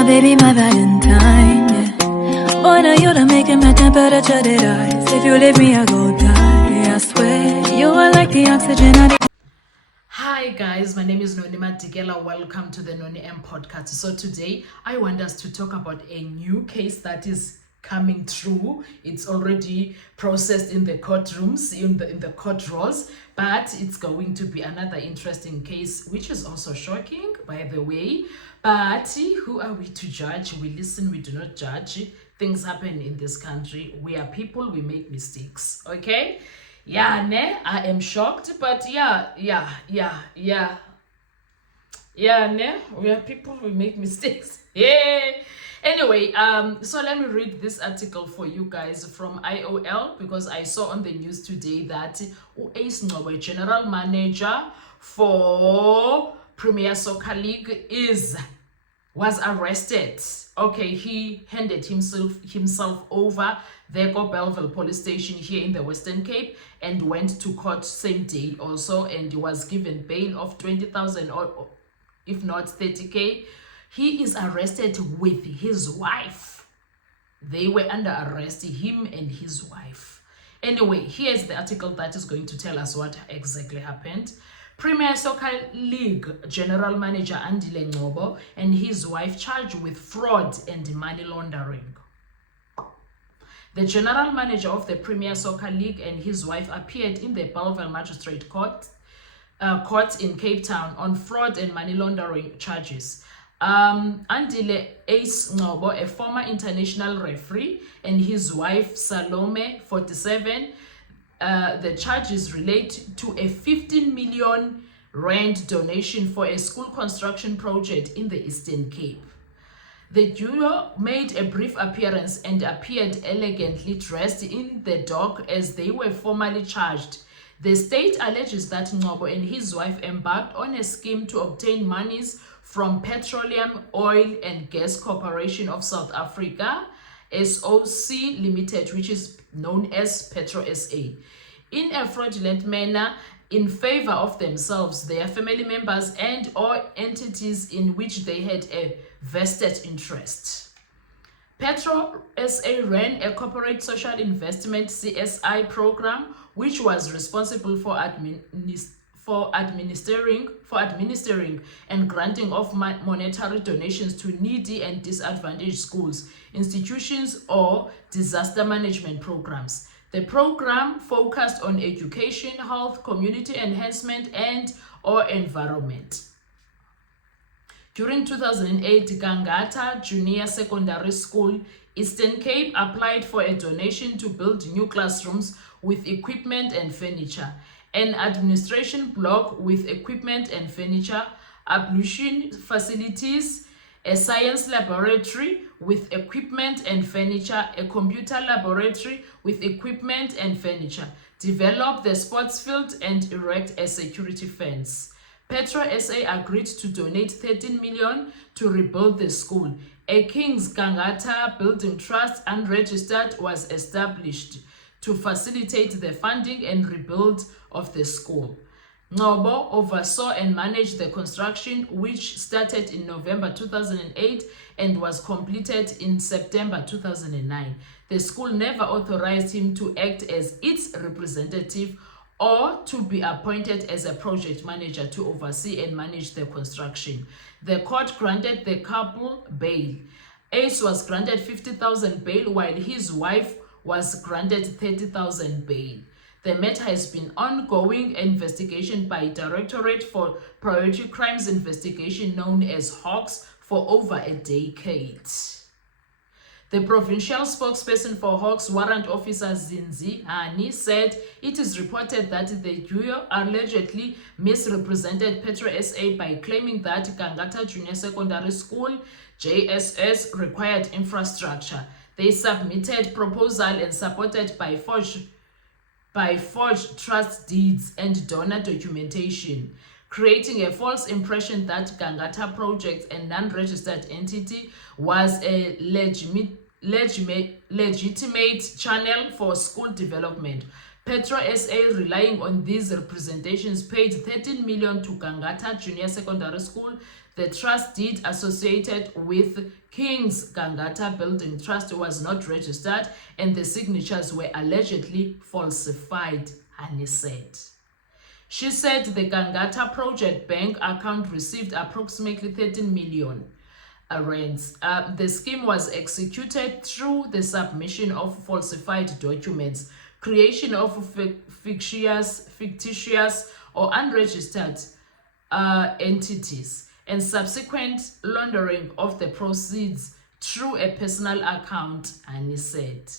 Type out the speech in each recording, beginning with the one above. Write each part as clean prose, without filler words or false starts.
my baby, my Valentine, yeah. Boy, now you done making my temperature dead rise. If you leave me, I go die, I swear. You are like the oxygen I need. Hi guys, my name is Nonima Digela. Welcome to the Noni M podcast. So today I want us to talk about a new case that is coming through. It's already processed in the courtrooms, in the court rolls, but it's going to be another interesting case, which is also shocking, by the way. But who are we to judge? We listen, we do not judge. Things happen in this country. We are people, we make mistakes. Okay? Yeah, I am shocked, but yeah, we are people, we make mistakes. Yeah. Anyway, so let me read this article for you guys from IOL, because I saw on the news today that Ncobo, general manager for Premier Soccer League, was arrested. Okay, he handed himself over the Belleville police station here in the Western Cape and went to court same day also, and he was given bail of 20,000 or if not 30k. He is arrested with his wife. They were under arrest, him and his wife. Anyway, here's the article that is going to tell us what exactly happened. Premier Soccer League General Manager Ncobo and his wife charged with fraud and money laundering. The General Manager of the Premier Soccer League and his wife appeared in the Belleville Magistrate Court in Cape Town on fraud and money laundering charges. Andile Ace Ncobo, a former international referee, and his wife Salome, 47, the charges relate to a 15 million rand donation for a school construction project in the Eastern Cape. The duo made a brief appearance and appeared elegantly dressed in the dock as they were formally charged. The state alleges that Ncobo and his wife embarked on a scheme to obtain monies from Petroleum, Oil and Gas Corporation of South Africa, SOC Limited, which is known as Petro SA, in a fraudulent manner in favor of themselves, their family members, and or entities in which they had a vested interest. Petro SA ran a corporate social investment CSI program, which was responsible for administering and granting of monetary donations to needy and disadvantaged schools, institutions, or disaster management programs. The program focused on education, health, community enhancement, and or environment. During 2008, Gangata Junior Secondary School, Eastern Cape, applied for a donation to build new classrooms with equipment and furniture, an administration block with equipment and furniture, ablution facilities, a science laboratory with equipment and furniture, a computer laboratory with equipment and furniture, develop the sports field, and erect a security fence. Petro SA agreed to donate 13 million to rebuild the school. A King's Gangata Building Trust, unregistered, was established to facilitate the funding and rebuild of the school. Ncobo oversaw and managed the construction, which started in November 2008 and was completed in September 2009. The school never authorized him to act as its representative or to be appointed as a project manager to oversee and manage the construction. The court granted the couple bail. Ace was granted 50,000 bail, while his wife was granted 30,000 bail. The matter has been ongoing investigation by Directorate for Priority Crimes Investigation, known as Hawks, for over a decade. The provincial spokesperson for Hawks, Warrant Officer Zinzi Hani, said it is reported that the duo allegedly misrepresented Petro SA by claiming that Gangata Junior Secondary School, JSS, required infrastructure. They submitted proposal and supported by forged trust deeds and donor documentation, creating a false impression that Gangata Projects, a non-registered entity, was a legitimate channel for school development. Petro SA, relying on these representations, paid 13 million to Gangata Junior Secondary School. The trust deed associated with King's Gangata Building Trust was not registered and the signatures were allegedly falsified, Hani said. She said the Gangata Project Bank account received approximately 13 million rands. The scheme was executed through the submission of falsified documents, creation of fictitious or unregistered entities, and subsequent laundering of the proceeds through a personal account, and he said.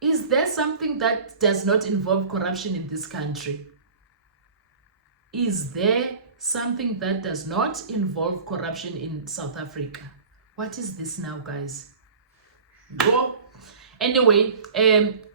Is there something that does not involve corruption in this country? Is there something that does not involve corruption in South Africa? What is this now, guys? Anyway,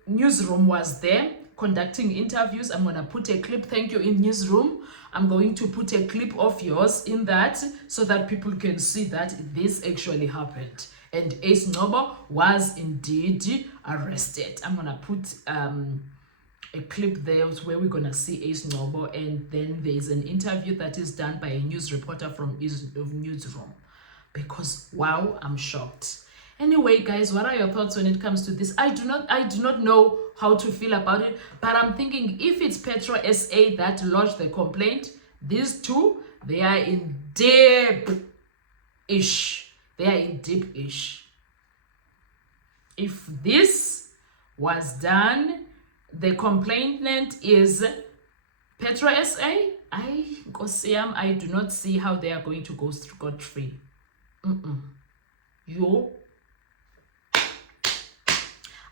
Newsroom was there conducting interviews. I'm going to put a clip. Thank you, in Newsroom. I'm going to put a clip of yours in that so that people can see that this actually happened. And Ncobo was indeed arrested. I'm going to put a clip there where we're going to see Ncobo, and then there's an interview that is done by a news reporter from Newsroom. Because, wow, I'm shocked. Anyway, guys, what are your thoughts when it comes to this? I do not know how to feel about it, but I'm thinking if it's Petro SA that lodged the complaint, these two, they are in deep-ish. They are in deep-ish. If this was done, the complainant is Petro SA, I do not see how they are going to go scot-free.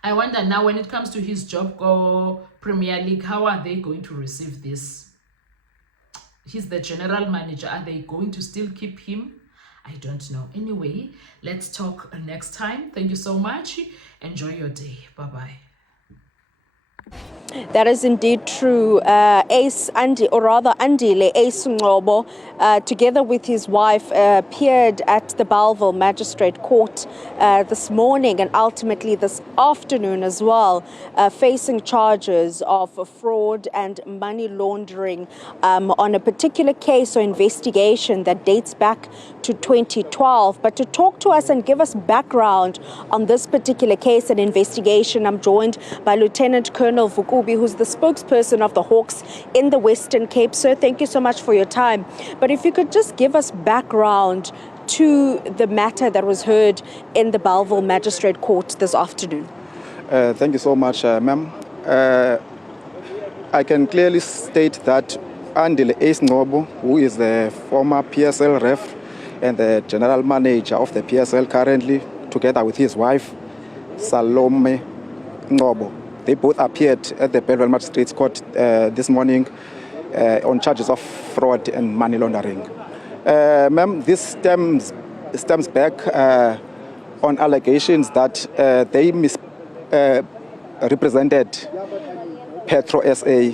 I wonder now, when it comes to his job go Premier League, how are they going to receive this? He's the general manager. Are they going to still keep him? I don't know. Anyway, let's talk next time. Thank you so much. Enjoy your day. Bye-bye. That is indeed true. Ace Andile Ace Ncobo, together with his wife, appeared at the Bellville Magistrate Court this morning and ultimately this afternoon as well, facing charges of fraud and money laundering on a particular case or investigation that dates back to 2012. But to talk to us and give us background on this particular case and investigation, I'm joined by Lieutenant Colonel Ncobo, who's the spokesperson of the Hawks in the Western Cape. Sir, thank you so much for your time. But if you could just give us background to the matter that was heard in the Bellville Magistrate Court this afternoon. Thank you so much, ma'am. I can clearly state that Andile Ace Ncobo, who is the former PSL ref and the general manager of the PSL currently, together with his wife, Salome Ncobo, they both appeared at the Bellville Magistrates Court this morning on charges of fraud and money laundering. Ma'am, this stems back on allegations that they represented Petro SA,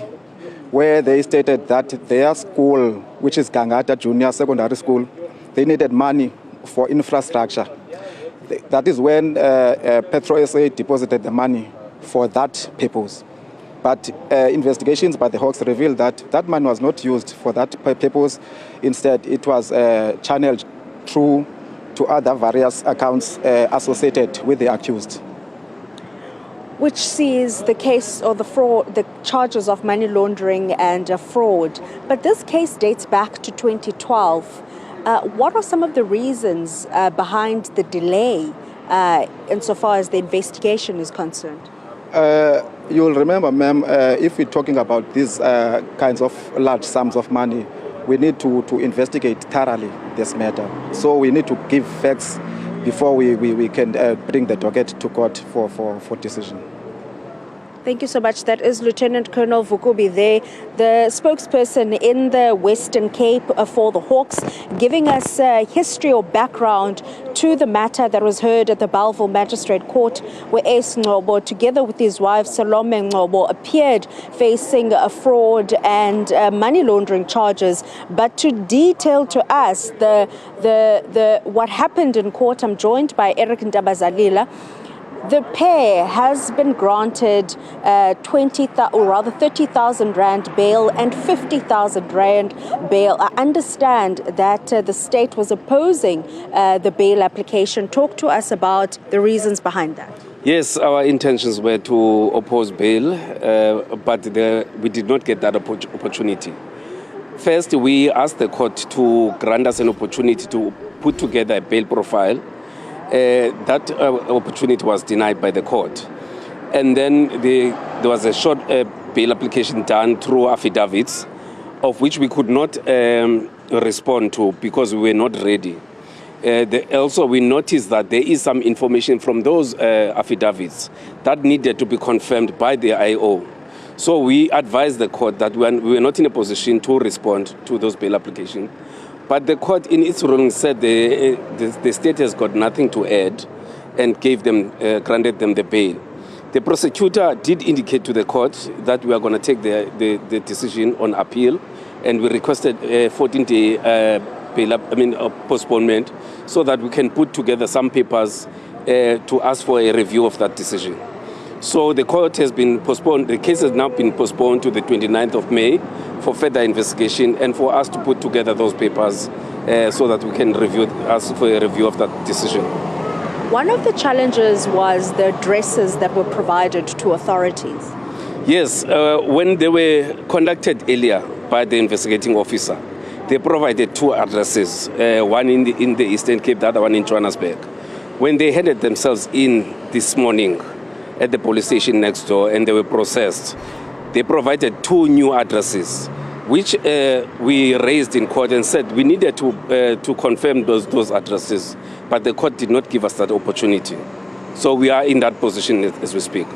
where they stated that their school, which is Gangata Junior Secondary School, they needed money for infrastructure. That is when Petro SA deposited the money for that purpose. But investigations by the Hawks revealed that that money was not used for that purpose. Instead, it was channeled through to other various accounts associated with the accused. Which sees the case or the charges of money laundering and fraud. But this case dates back to 2012. What are some of the reasons behind the delay insofar as the investigation is concerned? You'll remember, ma'am, if we're talking about these kinds of large sums of money, we need to investigate thoroughly this matter. So we need to give facts before we can bring the docket to court for decision. Thank you so much. That is Lieutenant Colonel Vukubi there, the spokesperson in the Western Cape for the Hawks, giving us history or background to the matter that was heard at the Bellville Magistrate Court, where Ace Ncobo, together with his wife Salome Ncobo, appeared facing fraud and money laundering charges. But to detail to us what happened in court, I'm joined by Eric Ndabazalila. The pair has been granted 30,000 rand bail and 50,000 rand bail. I understand that the state was opposing the bail application. Talk to us about the reasons behind that. Yes, our intentions were to oppose bail, but we did not get that opportunity. First, we asked the court to grant us an opportunity to put together a bail profile. That opportunity was denied by the court. And then there was a short bail application done through affidavits, of which we could not respond to because we were not ready. Also, we noticed that there is some information from those affidavits that needed to be confirmed by the IO. So we advised the court that we were not in a position to respond to those bail applications. But the court in its ruling said the state has got nothing to add and granted them the bail. The prosecutor did indicate to the court that we are going to take the decision on appeal, and we requested a 14-day postponement so that we can put together some papers to ask for a review of that decision. So the court has been postponed. The case has now been postponed to the 29th of May for further investigation and for us to put together those papers so that we can ask for a review of that decision. One of the challenges was the addresses that were provided to authorities. Yes, when they were conducted earlier by the investigating officer, they provided two addresses, one in the Eastern Cape, the other one in Johannesburg. When they handed themselves in this morning at the police station next door and they were processed, they provided two new addresses, which we raised in court and said we needed to confirm those addresses, but the court did not give us that opportunity. So we are in that position as we speak.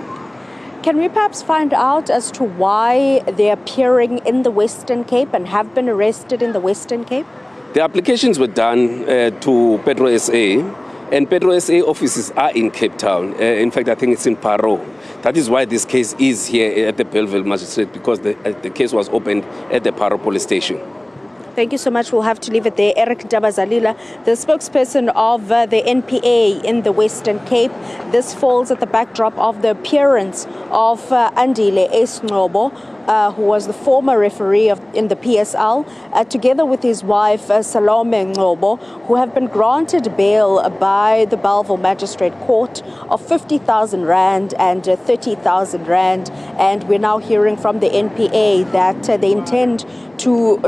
Can we perhaps find out as to why they're appearing in the Western Cape and have been arrested in the Western Cape? The applications were done to Petro SA, and Petro SA offices are in Cape Town. In fact, I think it's in Paro. That is why this case is here at the Bellville Magistrate, because the case was opened at the Paro police station. Thank you so much. We'll have to leave it there. Eric Ndabazalila, the spokesperson of the NPA in the Western Cape. This falls at the backdrop of the appearance of Andile Ace Ncobo, who was the former referee in the PSL, together with his wife Salome Ncobo, who have been granted bail by the Bellville Magistrate Court of 50,000 rand and 30,000 rand. And we're now hearing from the NPA that they intend to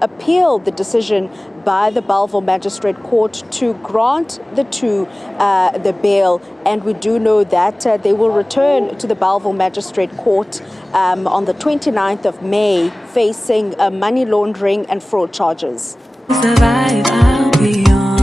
appeal the decision by the Bellville Magistrate Court to grant the two the bail. And we do know that they will return to the Bellville Magistrate Court on the 29th of May, facing money laundering and fraud charges. Survive, I'll be on.